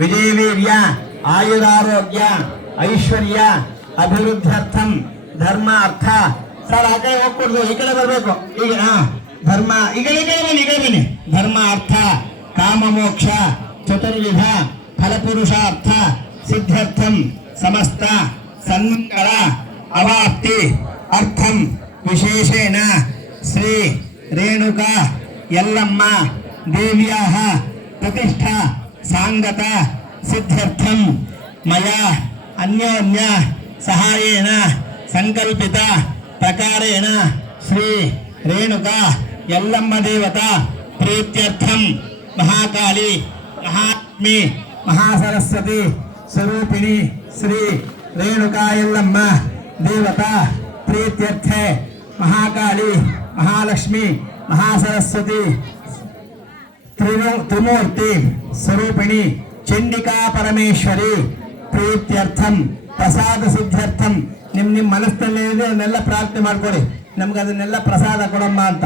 ವಿಜಯವೀರ್ಯ ಆಯುರಾರೋಗ್ಯ ಐಶ್ವರ್ಯ ಅಭಿವೃದ್ಧ್ಯರ್ಥಂ ಧರ್ಮ ಅರ್ಥ. ಸರ್ ಆ ಕಡೆ ಹೋಗ್ಕೊಡ್ದು, ಈ ಕಡೆ ಬರಬೇಕು. ಈಗ ಧರ್ಮ ಈ ಕಡೆ ಬನ್ನಿ. ಧರ್ಮ ಅರ್ಥ ಕಾಮ ಮೋಕ್ಷ ಚತುರ್ವಿಧ ಫಲಪುರುಷಾರ್ಥ ಸಿದ್ಧ್ಯರ್ಥಂ ಸಮಸ್ತ ಸನ್ಮಂಗಳ ಅವಾಪ್ತಿ ಅರ್ಥಂ ವಿಶೇಷೇಣ ಶ್ರೀ ರೇಣುಕಾ ಯಲ್ಲಮ್ಮ ದೇವ್ಯಾಹ ಪ್ರತಿಷ್ಠಾ ಸಾಂಗತ ಸಿದ್ಧ್ಯರ್ಥಂ ಮಯಾ ಅನ್ಯೋನ್ಯ ಸಹಾಯೇನ ಸಂಕಲ್ಪಿತ ಪ್ರಕಾರೇಣ ಶ್ರೀ ರೇಣುಕಾ ಯಲ್ಲಮ್ಮ ದೇವತಾ ಪ್ರೀತ್ಯರ್ಥಂ ಮಹಾಕಾಳಿ ಮಹಾಲಕ್ಷ್ಮಿ ಮಹಾಸರಸ್ವತಿ ಸ್ವರೂಪಿಣಿ ಶ್ರೀ ರೇಣುಕಾ ಯಲ್ಲಮ್ಮ ದೇವತಾ ಪ್ರೀತ್ಯರ್ಥೆ ಮಹಾಕಾಳಿ ಮಹಾಲಕ್ಷ್ಮಿ ಮಹಾಸರಸ್ವತಿ ತ್ರಿಮೂರ್ತಿ ಸ್ವರೂಪಿಣಿ ಚಂಡಿಕಾ ಪರಮೇಶ್ವರಿ ಪ್ರೀತ್ಯರ್ಥಂ ಪ್ರಸಾದ ಸಿದ್ಧ್ಯರ್ಥಂ. ನಿಮ್ಮ ಮನಸ್ಸಿನಲ್ಲಿ ಅದನ್ನೆಲ್ಲ ಪ್ರಾರ್ಥನೆ ಮಾಡ್ಕೊಡಿ, ನಮ್ಗೆ ಅದನ್ನೆಲ್ಲ ಪ್ರಸಾದ ಕೊಡಮ್ಮ ಅಂತ.